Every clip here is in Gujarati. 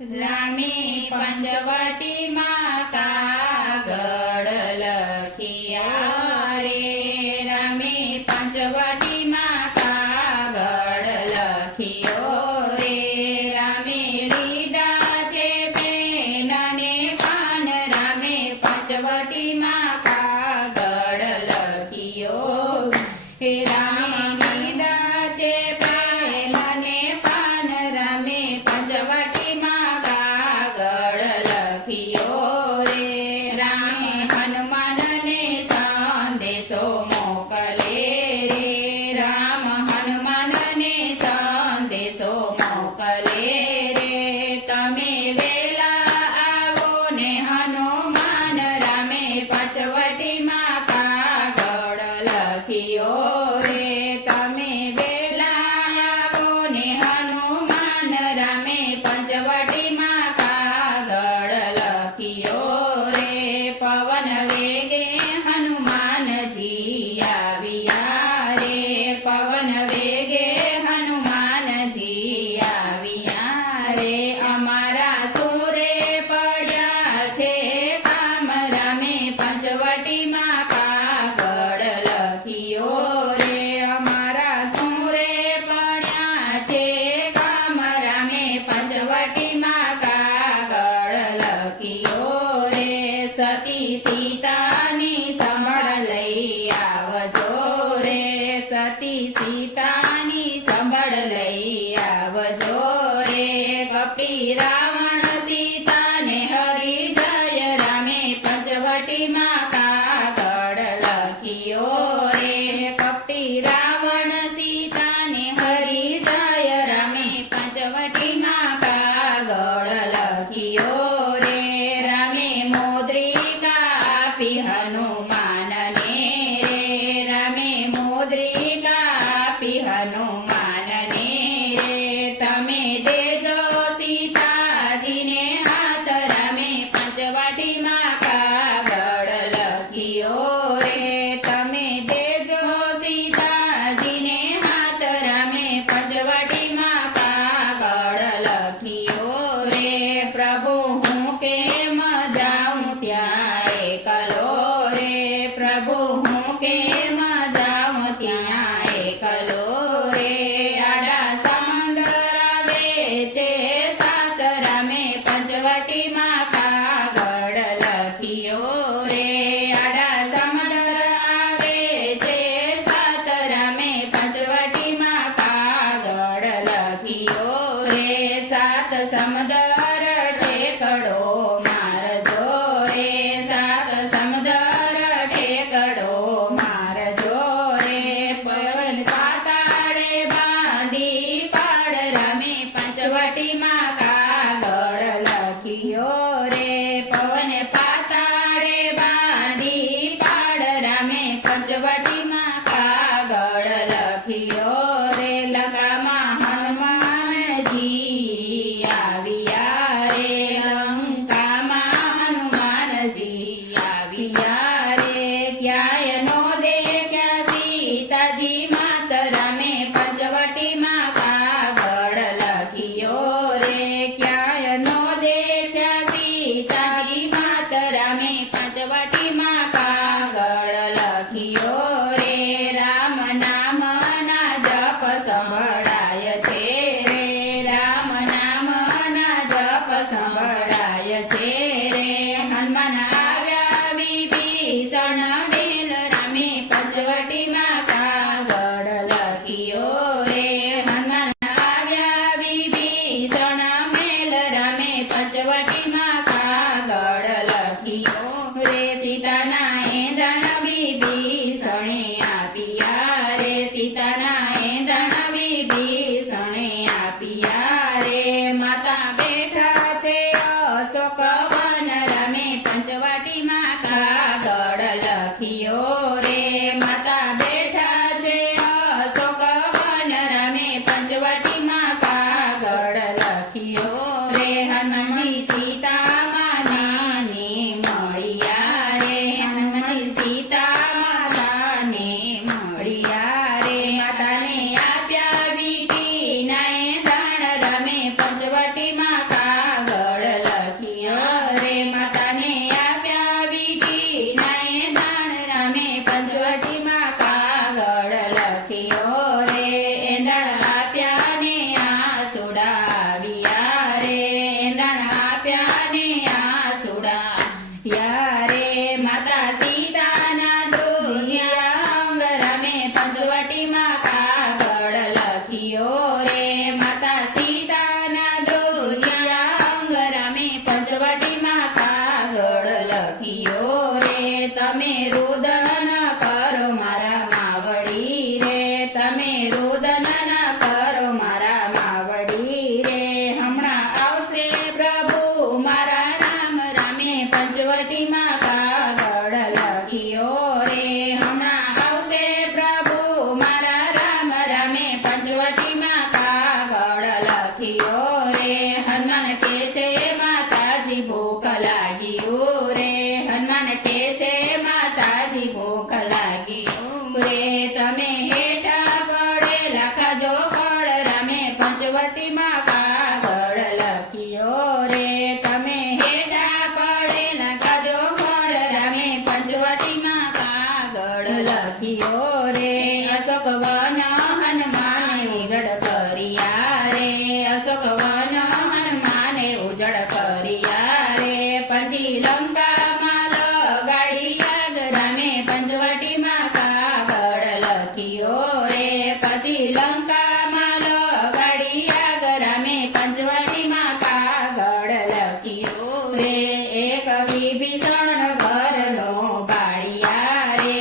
રામે પંચવટીમાં કાગળ લખ્યા રે, રામે પંચવટીમાં કાગળ લખ્યો રે, રામે લીધા છે પેન ને પાન, રામે પંચવટીમાં કાગળ લખ્યો હે, રામે લીધા છે પેન ને પાન, રામે પંચવટીમાં કાગળ લખ્યો રે, રામે હનુમાનને સંદેશો મોકલે રે, રામ હનુમાનને સંદેશો મોકલે રે, તમે વેલા આવો ને હનુમાન, રામે પંચવટીમાં કાગળ લખ્યો રે, તમે વેલા આવો ને હનુમાન, રામે પંચવટીમાં કાગળ લખ્યો રે, પવન વેગે હનુમાનજી આવ્યા રે, પવન વેગે હનુમાનજી આવ્યા રે, અમારા સુરે પડ્યા છે કામ, રામે પંચવટીમાં કાગળ લખ્યો રે, અમારા સુરે પડ્યા છે કામ, રામે પંચવટીમાં કાગળ લખ્યો રે, સતી સીતાની સંભાળ લઈ આવજો રે, સતી સીતાની સંભાળ લઈ આવજો રે, કપટી રાવણ સીતાને હરી જય, રામે પંચવટીમાં કાગળ લખ્યો રે, કપટી રાવણ સીતાને હરી જય, રામે પંચવટીમાં કાગળ લખ્યો રે, રામે મોદ્રિકા આપી હનુમાનને રે, રામે મોદ્રિકા આપી હનુમાનને રે, તમે દેજો સીતાજીને હાથ, રામે પંચવટીમાં કાગળ લખ્યો રે, તમે દેજો સીતાજીને હાથ, રામે પંચવટીમાં કાગળ લખ્યો રે, પ્રભુ હું કેમ જાઉં ત્યાં એકલો રે, પ્રભુ હું કેમ જાઉં ત્યાં એકલો રે, આડા સમંદર આવે છે સાત, રામે પંચવટીમાં કાગળ લખ્યો રે, આડા સમંદર આવે છે સાત, રામે પંચવટીમાં કાગળ લખ્યો રે, સાત સમંદર ઠેકડો મારજો રે, સાત સમંદર ઠેકડો મારજો રે, પવન પાતાળે બાંધી પાડ, રામે પંચવટીમાં કાગળ લખ્યો રે, પવન પાતાળે બાંધી પાડ, રામે પંચવટીમાં કાગળ લખ્યો રે, લંકામાં હનુમાનજી આવ્યા રે, લંકામાં હનુમાનજી આવ્યા રે, ક્યાંય નો દેખ્યા સીતાજી માત, રામે પંચવટીમાં કાગળ લખ્યો રે, ક્યાંય નો દેખ્યા સીતાજી માત, રામે પંચવટીમાં કાગળ લખ્યો રે, રામ નામના જપ સંભળાય છે રે, રામ નામના જપ સંભળાય છે રે, હનુમાન આવ્યા વિભીષણ વેલ, રામે પંચવટીમાં કાગળ લખ્યો રે, હનુમાન આવ્યા વિભીષણ મેલ, રામે પંચવટીમાં કાગળ લખ્યો રે, સીતાના એંધણ વિભીષણે આપ્યા રે, સીતાના એંધણ વિભીષણે આપ્યા રે, માતા બેઠા છે અશોક વન, રામે પંચવટીમાં કાગળ લખ્યો રે, માતા બેઠા છે અશોક વન, રામે પંચવટીમાં કાગળ લખ્યો રે, હનુમાનજી સીતા માતાને મળ્યા રે, હનુમાનજી સીતા માતાને મળ્યા રે, માતાને આપ્યા વીટીના એંધણ, રામે પંચવટીમાં કાગળ પંચવટીમાં કાગળ લખ્યો રે હમણાં આવશે પ્રભુ મારા રામ રામે પંચવટીમાં કાગળ લખ્યો રે હનુમાન કે છે માતાજી ભૂખ લાગ્યું રે હનુમાન કે છે માતાજી ભૂખ લાગ્યું રે તમે હેઠા પડેલા ખાજો ફળ રામે પંચવટીમાં કાગળ લખ્યો રે તમે હેઠા પડેલા ખાજો ફળ રામે પંચવટીમાં કાગળ લખ્યો રે અશોક વન હનુમાને ઉજળ કર્યા રે અશોક વન હનુમાને ઉજળ કર્યા રે પછી લંકામાં લગાડી આગ રામે પંચવટીમાં કાગળ લખ્યો રે પછી લંકામાં લગાડી આગ રામે પંચવટીમાં કાગળ લખ્યો રે એક વિભીષણ ઘરનો બાળિયા રે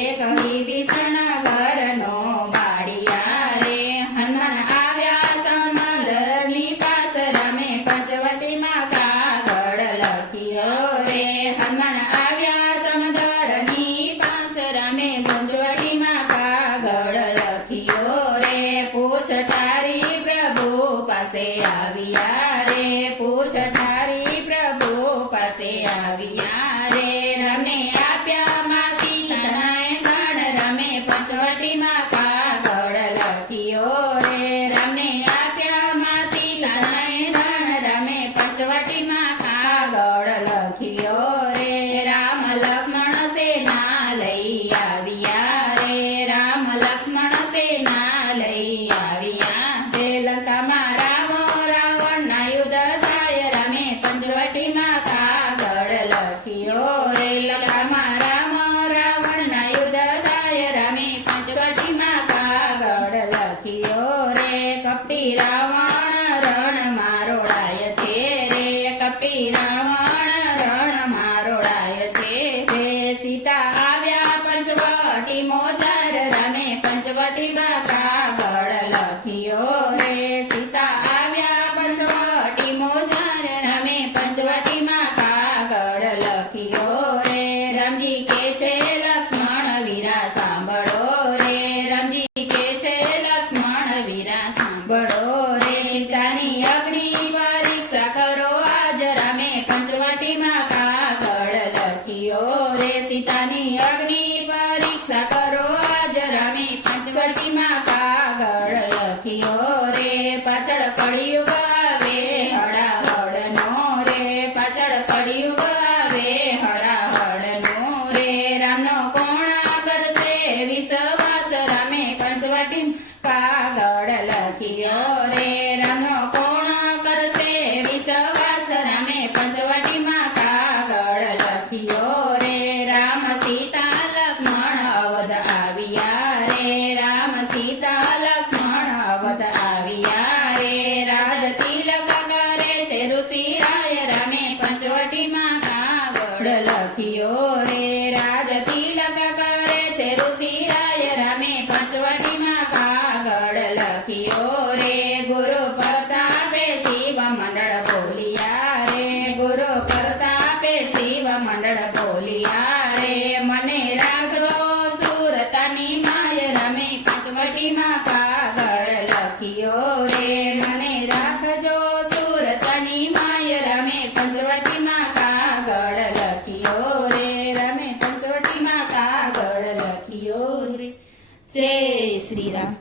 એક વિભીષણ ઘરનો બાળિયા રે હનુમાન આવ્યા સમંદરની પાસ રામે પંચવટીમાં કાગળ લખ્યો રે હનુમાન આવ્યા સમંદરની પાસ રામે પંચવટીમાં કાગળ લખ્યો રે પૂછ ઠારી પ્રભુ પાસે આવ્યા રે પૂછ ઠારી પ્રભુ પાસે આવ્યા રે રામને આપ્યા માં સીતાનાએ ગણ રામે પંચવટીમાં કાગળ લખ્યો રે રામને આપ્યા માં સીતાનાએ ગણ રામે પંચવટીમાં કાગળ લખ્યો રે રામ લક્ષ્મણ સેના લઈ આવ્યા રે રામ લક્ષ્મણ સેના લઈ આવ્યા રે લંકામાં રામ રાવણના યુદ્ધ થાય રામે પંચવટીમાં કાગળ લખ્યો રે લંકામાં રામ રાવણના યુદ્ધ થાય રામે પંચવટીમાં કાગળ લખ્યો રે કપટી રાવણ રણમાં રોડાય છે રે કપટી રાવણ રણમાં રોડાય છે રે સીતા આવ્યા પંચવટી મોજાર રામે પંચવટીમાં કાગળ લખ્યો રે સીતા આવ્યા પંચવટી મોજાર રામે પંચવટીમાં કાગળ લખ્યો રે રામજી કે છે લક્ષ્મણ વીરા સાંભળો રે રામજી કે છે લક્ષ્મણ વીરા સાંભળો રે સીતાની અગ્નિ પરીક્ષા કરો આજ રામે પંચવટીમાં કાગળ લખ્યો રે સીતાની અગ્નિ પરીક્ષા કરો આજ રામે પંચવટીમાં કાગળ લખ્યો રે પાછળ કળિયુગ આવે હળાહળનો રે પાછળ કળિયુગ આવે હળાહળનો રે રામનો કોણ કરશે વિશ્વાસ રામે પંચવટી કાગળ લખ્યો રે રામનો કોણ કરશે વિશ્વાસ રામે પંચવટીમાં કાગળ લખ્યો રે રામ સીતા લક્ષ્મણ અવધ આવ્યા રે રામ સીતા લક્ષ્મણ અવધ આવ્યા રે રાજ તિલક કરે છે ઋષિરાય રામે પંચવટીમાં કાગળ લખ્યો રે રાજ તિલક કરે છે ઋષિરાય રામે પંચવટીમાં કાગળ લખ્યો રે ગુરુ પ્રતાપે શિવ મંડળ બોલિયા રે ગુરુ પ્રતાપે શિવ મંડળ બોલિયા રે મને રાખજો સુરતાની માય રામે પંચવટીમાં કાગળ લખ્યો રે મને રાખજો સુરતાની માય રામે પંચવટીમાં કાગળ લખ્યો રે રામે પંચવટીમાં કાગળ લખ્યો રે જય શ્રી રામ